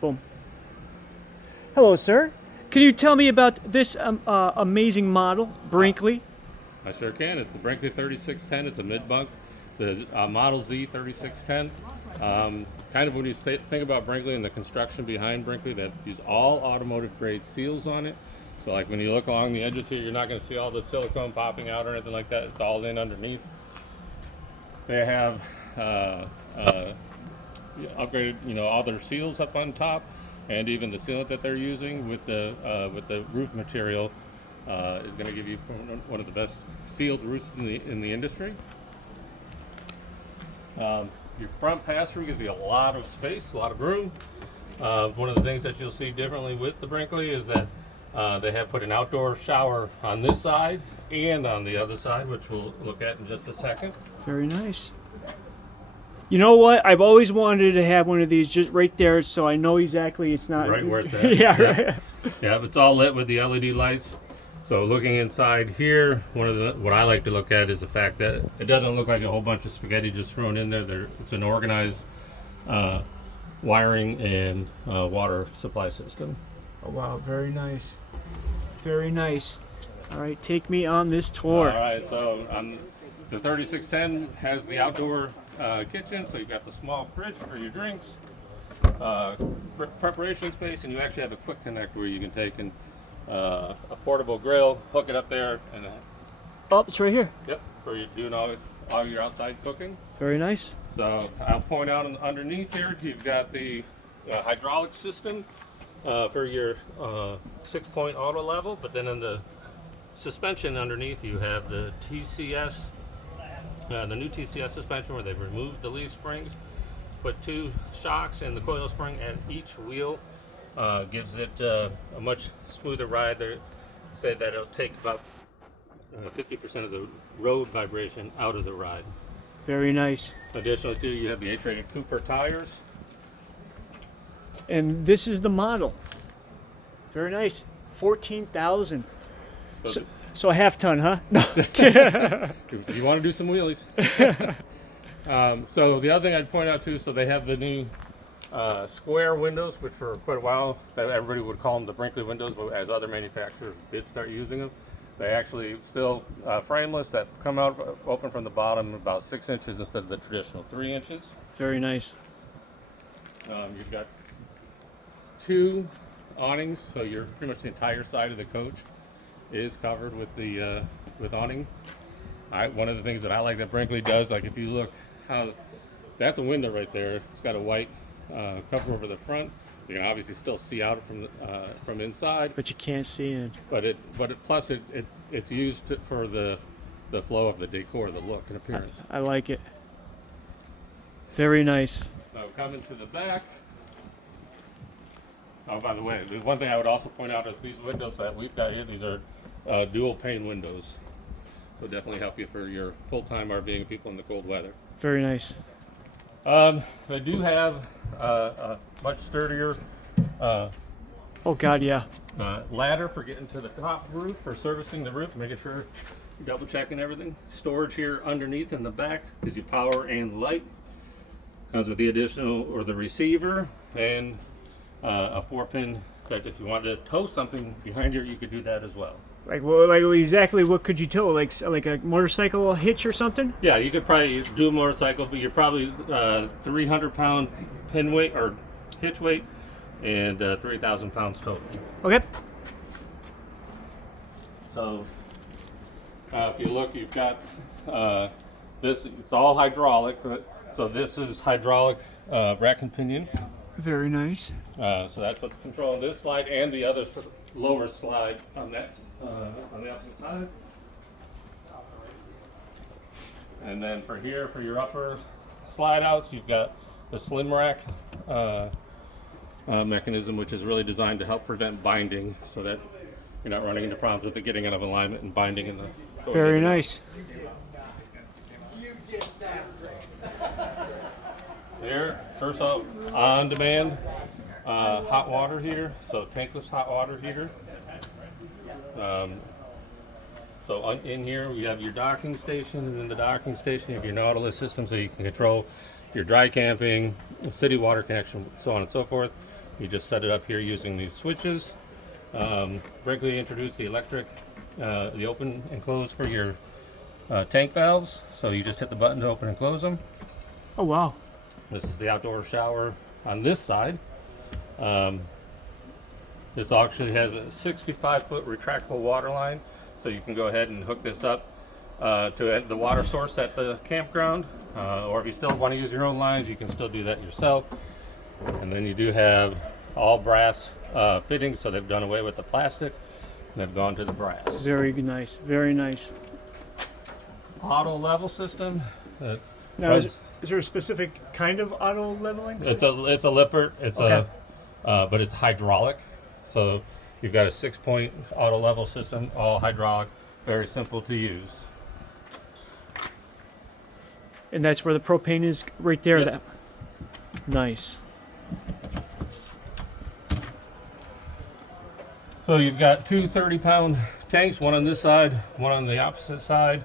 Boom. Hello, sir. Can you tell me about this amazing model, Brinkley? I sure can. It's the Brinkley 3610. It's a mid-bunk. The Model Z 3610. Kind of when you think about Brinkley and the construction behind Brinkley, that use all automotive grade seals on it. So like when you look along the edges here, you're not going to see all the silicone popping out or anything like that. It's all in underneath. They have upgraded, all their seals up on top, and even the sealant that they're using with the roof material is going to give you one of the best sealed roofs in the industry. Your front pass-through gives you a lot of space, a lot of room. One of the things that you'll see differently with the Brinkley is that they have put an outdoor shower on this side and on the other side, which we'll look at in just a second. Very nice. You know what? I've always wanted to have one of these just right there, so I know exactly it's not Right where it's at. yeah, right. Yeah, it's all lit with the LED lights. So looking inside here, what I like to look at is the fact that it doesn't look like a whole bunch of spaghetti just thrown in there. It's an organized wiring and water supply system. Oh, wow, very nice. Very nice. All right, take me on this tour. All right, so the 3610 has the outdoor kitchen, so you've got the small fridge for your drinks, preparation space, and you actually have a quick connect where you can take a portable grill, hook it up there, and Oh, it's right here. yep, for you doing all your outside cooking. Very nice. So I'll point out underneath here, you've got the hydraulic system for your 6-point auto level, but then in the suspension underneath you have the TCS, the new TCS suspension, where they've removed the leaf springs, put 2 shocks and the coil spring at each wheel. Gives it a much smoother ride. They say that it'll take about 50% of the road vibration out of the ride. Very nice. Additionally, too, you have the H-rated Cooper tires. And this is the model. Very nice. 14,000. So a half ton, huh? No. If you want to do some wheelies. So the other thing I'd point out too, so they have the new square windows, which for quite a while that everybody would call them the Brinkley windows, but as other manufacturers did start using them, they actually still frameless that come out open from the bottom about 6 inches instead of the traditional 3 inches. Very nice. You've got 2 awnings, so you're pretty much the entire side of the coach is covered with the with awning. One of the things that I like that Brinkley does, like if you look how that's a window right there, it's got a white cover over the front. You can obviously still see out from inside, But you can't see it. but it's used for the flow of the decor, the look and appearance. I like it. Very nice. So coming to the back. Oh, by the way, the one thing I would also point out is these windows that we've got here. These are dual pane windows, so definitely help you for your full-time RVing people in the cold weather. Very nice. They do have a much sturdier Oh God, yeah. ladder for getting to the top roof, for servicing the roof, making sure you're double checking everything. Storage here underneath in the back gives you power and light. Comes with the additional or the receiver and a 4-pin that if you wanted to tow something behind here, you could do that as well. Like exactly what could you tow? Like a motorcycle hitch or something? Yeah, you could probably do a motorcycle, but you're probably 300-pound pin weight or hitch weight and 3,000 pounds total. Okay. So if you look, you've got this. It's all hydraulic. So this is hydraulic rack and pinion. Very nice. So that's what's controlling this slide and the other lower slide on that on the opposite side. And then for here, for your upper slide outs, you've got the slim rack mechanism, which is really designed to help prevent binding, so that you're not running into problems with it getting out of alignment and binding in the. Very nice. There, first off, on-demand hot water heater, so tankless hot water heater. So in here we have your docking station, and in the docking station you have your Nautilus system, so you can control your dry camping, city water connection, so on and so forth. You just set it up here using these switches. Brinkley introduced the electric, the open and close for your tank valves. So you just hit the button to open and close them. Oh, wow. This is the outdoor shower on this side. This actually has a 65-foot retractable water line, so you can go ahead and hook this up to the water source at the campground, or if you still want to use your own lines, you can still do that yourself. And then you do have all brass fittings, so they've done away with the plastic and they've gone to the brass. Very nice. Very nice. Auto level system. Now, is there a specific kind of auto leveling system? It's a Lippert. It's Okay. But it's hydraulic. So you've got a 6-point auto level system, all hydraulic, very simple to use. And that's where the propane is, right there. Yep. That nice. So you've got two 30-pound tanks, one on this side, one on the opposite side.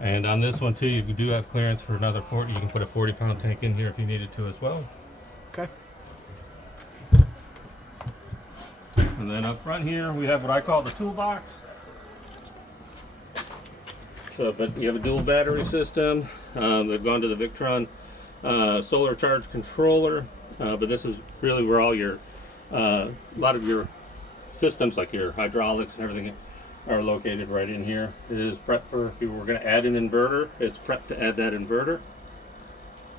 And on this one too, you do have clearance for another 40. You can put a 40-pound tank in here if you needed to as well. Okay. And then up front here, we have what I call the toolbox. So, but you have a dual battery system. They've gone to the Victron solar charge controller, but this is really where all your, a lot of your systems, like your hydraulics and everything, are located right in here. It is prepped for if you were going to add an inverter. It's prepped to add that inverter.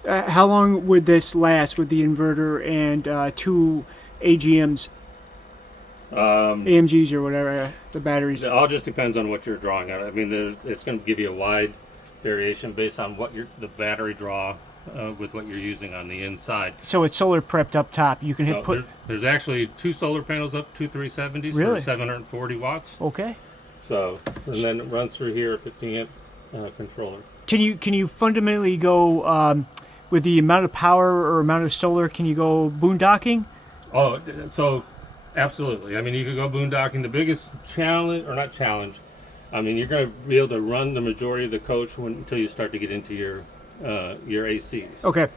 How long would this last with the inverter and 2 AGMs? AMGs or whatever, the batteries. It all just depends on what you're drawing out. I mean, it's going to give you a wide variation based on what the battery draw with what you're using on the inside. So it's solar prepped up top. You can hit put. There's actually 2 solar panels up, 2 370s Really? for 740 watts. Okay. So, and then it runs through here a 50 amp controller. Can you fundamentally go with the amount of power or amount of solar? Can you go boondocking? Oh, so absolutely. I mean, you could go boondocking. The biggest challenge, or not challenge, I mean, you're going to be able to run the majority of the coach until you start to get into your ACs. Okay.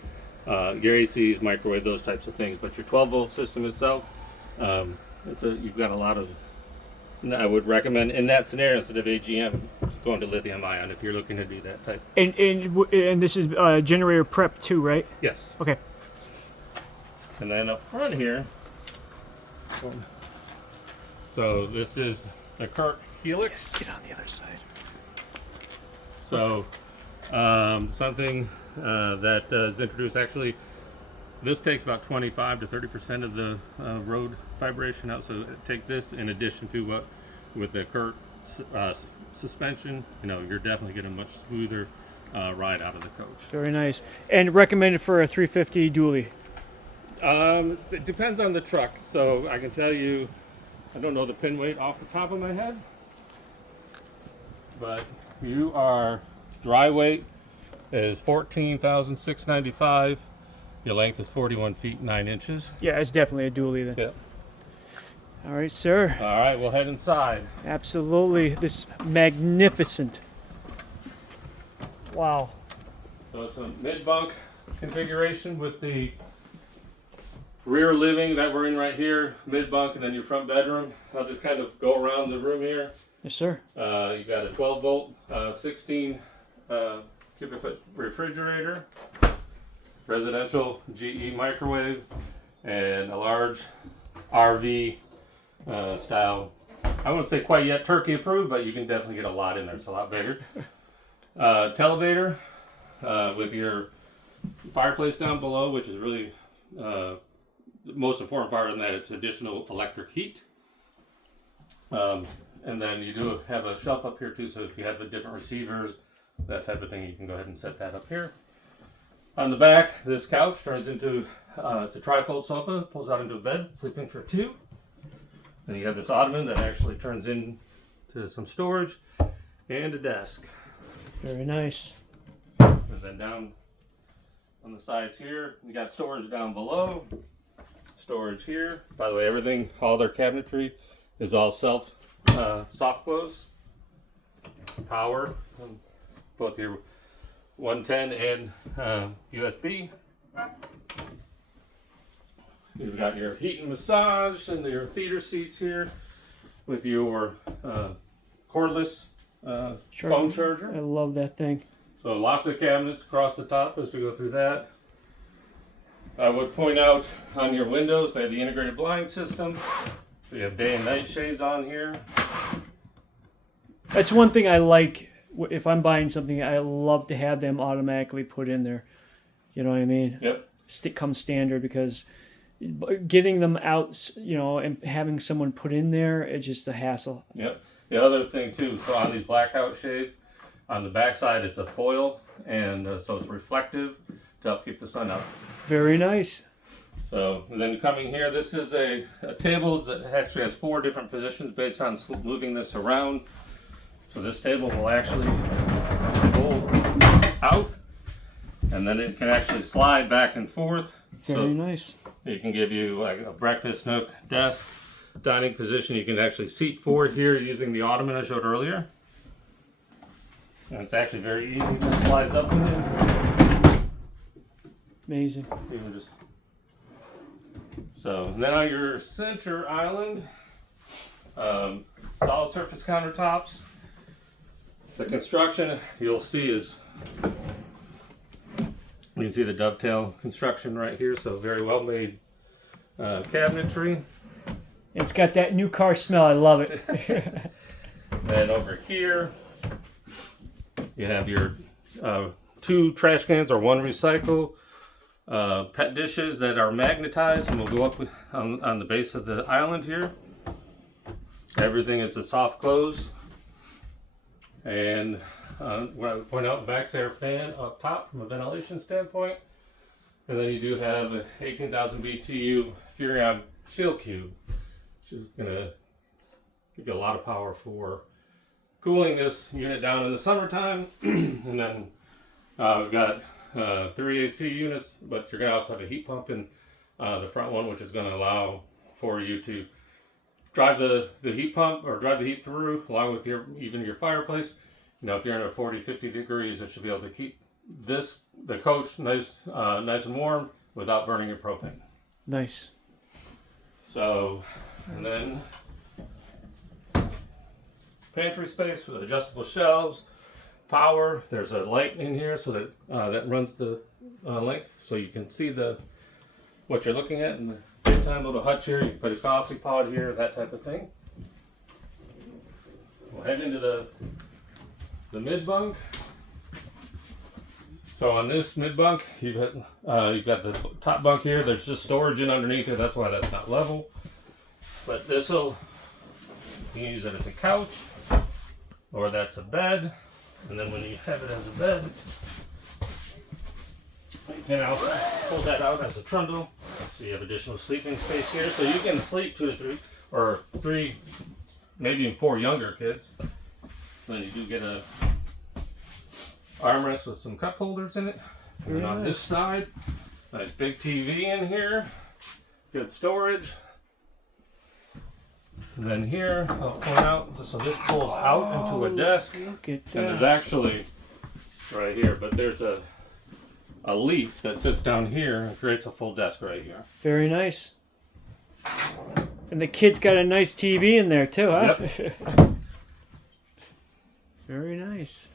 Your ACs, microwave, those types of things. But your 12-volt system itself, you've got a lot of. I would recommend in that scenario instead of AGM, going to lithium ion if you're looking to do that type. And this is generator prep too, right? Yes. Okay. And then up front here. So this is the Kurt Helix. Get on the other side. So something that is introduced, actually, this takes about 25 to 30% of the road vibration out. So take this in addition to what with the Kurt suspension, you're definitely getting a much smoother ride out of the coach. Very nice. And recommended for a 350 dually. It depends on the truck. So I can tell you, I don't know the pin weight off the top of my head, but dry weight is 14,695. Your length is 41 feet 9 inches. Yeah, it's definitely a dually then. Yeah. All right, sir. All right, we'll head inside. Absolutely. This is magnificent. Wow. So it's a mid-bunk configuration with the rear living that we're in right here, mid-bunk, and then your front bedroom. I'll just kind of go around the room here. Yes, sir. You've got a 12-volt, 16 cubic foot refrigerator, residential GE microwave, and a large RV style. I wouldn't say quite yet turkey approved, but you can definitely get a lot in there. It's a lot bigger. Televator with your fireplace down below, which is really the most important part in that it's additional electric heat. And then you do have a shelf up here too, so if you have the different receivers, that type of thing, you can go ahead and set that up here. On the back, this couch turns into, it's a tri-fold sofa, pulls out into a bed, sleeping for 2. Then you have this ottoman that actually turns into some storage and a desk. Very nice. And then down on the sides here, you got storage down below, storage here. By the way, everything, all their cabinetry is all soft close. Power, both your 110 and USB. You've got your heat and massage and your theater seats here with your cordless phone charger. I love that thing. So lots of cabinets across the top as we go through that. I would point out on your windows, they have the integrated blind system. So you have day and night shades on here. That's one thing I like. If I'm buying something, I love to have them automatically put in there. You know what I mean? Yep. Come standard, because getting them out, and having someone put in there, it's just a hassle. Yep. The other thing too, so on these blackout shades, on the back side it's a foil, and so it's reflective to help keep the sun out. Very nice. So, and then coming here, this is a table that actually has 4 different positions based on moving this around. So this table will actually fold out, and then it can actually slide back and forth. Very nice. It can give you like a breakfast nook, desk, dining position. You can actually seat 4 here using the ottoman I showed earlier. And it's actually very easy. It just slides up and in. Amazing. You can just... So then on your center island, solid surface countertops. The construction you'll see is, you can see the dovetail construction right here, so very well made cabinetry. It's got that new car smell. I love it. Then over here, you have your 2 trash cans or 1 recycle, pet dishes that are magnetized and will go up on the base of the island here. Everything is a soft close. And what I would point out, the back's air fan up top from a ventilation standpoint. And then you do have an 18,000 BTU Furrion shield cube, which is going to give you a lot of power for cooling this unit down in the summertime. And then we've got 3 AC units, but you're going to also have a heat pump in the front one, which is going to allow for you to drive the heat pump or drive the heat through along with even your fireplace. If you're in 40-50 degrees, it should be able to keep the coach nice and warm without burning your propane. Nice. So, and then pantry space with adjustable shelves, power. There's a light in here so that that runs the length, so you can see what you're looking at in the daytime. Little hutch here. You can put a coffee pod here, that type of thing. We'll head into the mid-bunk. So on this mid-bunk, you've got the top bunk here. There's just storage in underneath it. That's why that's not level. But you can use it as a couch, or that's a bed. And then when you have it as a bed, you can also pull that out as a trundle. So you have additional sleeping space here. So you can sleep 2 to 3, or 3, maybe even 4 younger kids. Then you do get a armrest with some cup holders in it. And on this side, nice big TV in here, good storage. And then here, I'll point out, so this pulls out into a desk. Look at that. And there's actually, right here, but there's a leaf that sits down here and creates a full desk right here. Very nice. And the kid's got a nice TV in there too, huh? Yep. Very nice.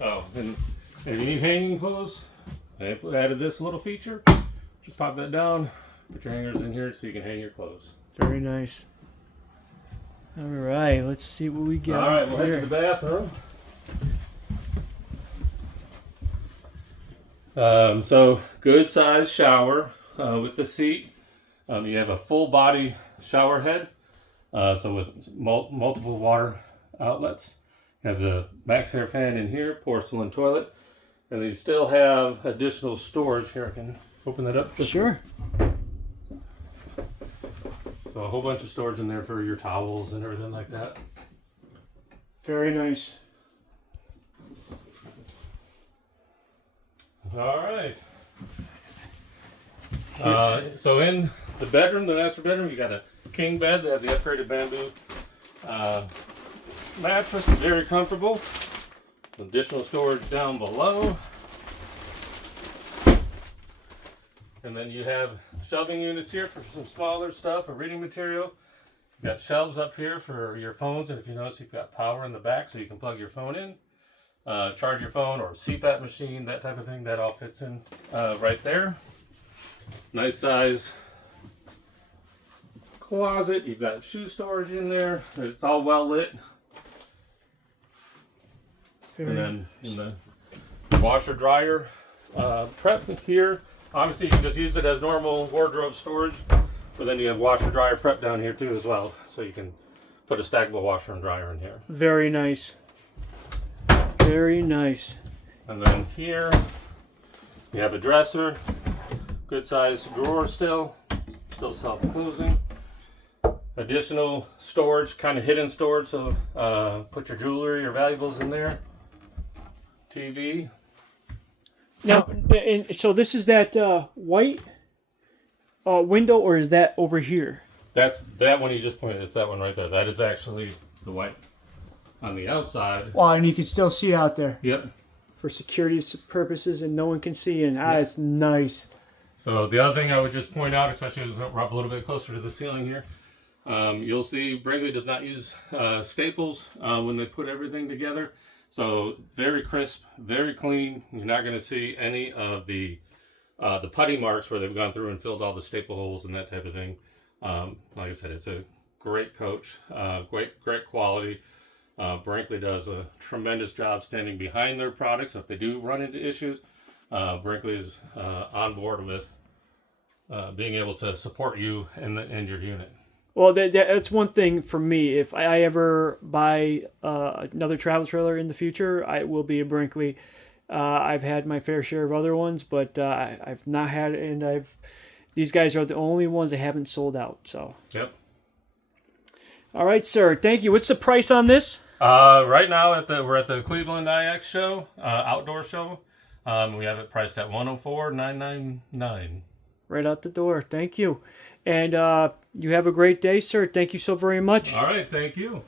Oh, and if you need hanging clothes, I added this little feature. Just pop that down, put your hangers in here so you can hang your clothes. Very nice. All right, let's see what we got. All right, we'll here. head to the bathroom. So good size shower with the seat. You have a full body shower head, so with multiple water outlets. You have the max air fan in here, porcelain toilet, and then you still have additional storage here. I can open that up. Sure. So a whole bunch of storage in there for your towels and everything like that. Very nice. All right. So in the bedroom, the master bedroom, you got a king bed. They have the upgraded bamboo mattress, very comfortable. Additional storage down below. And then you have shelving units here for some smaller stuff or reading material. You've got shelves up here for your phones, and if you notice, you've got power in the back so you can plug your phone in, charge your phone or CPAP machine, that type of thing. That all fits in right there. Nice size closet. You've got shoe storage in there. It's all well lit. And then in the washer dryer prep here. Obviously, you can just use it as normal wardrobe storage, but then you have washer dryer prep down here too as well, so you can put a stackable washer and dryer in here. Very nice. Very nice. And then here you have a dresser, good size drawer still self-closing. Additional storage, kind of hidden storage, so put your jewelry or valuables in there. TV. Now, and so this is that white window, or is that over here? That's that one you just pointed. It's that one right there. That is actually the white on the outside. Wow, and you can still see out there. Yep. For security purposes, and no one can see. And it's nice. So the other thing I would just point out, especially as we're up a little bit closer to the ceiling here, you'll see Brinkley does not use staples when they put everything together. So very crisp, very clean. You're not going to see any of the putty marks where they've gone through and filled all the staple holes and that type of thing. Like I said, it's a great coach, great quality. Brinkley does a tremendous job standing behind their products. If they do run into issues, Brinkley's on board with being able to support you and your unit. Well, that's one thing for me. If I ever buy another travel trailer in the future, I will be a Brinkley. I've had my fair share of other ones, but I've not had, and these guys are the only ones that haven't sold out. So. Yep. All right, sir. Thank you. What's the price on this? Right now we're at the Cleveland IX show, outdoor show. We have it priced at $104,999. Right out the door. Thank you. And you have a great day, sir. Thank you so very much. All right. Thank you.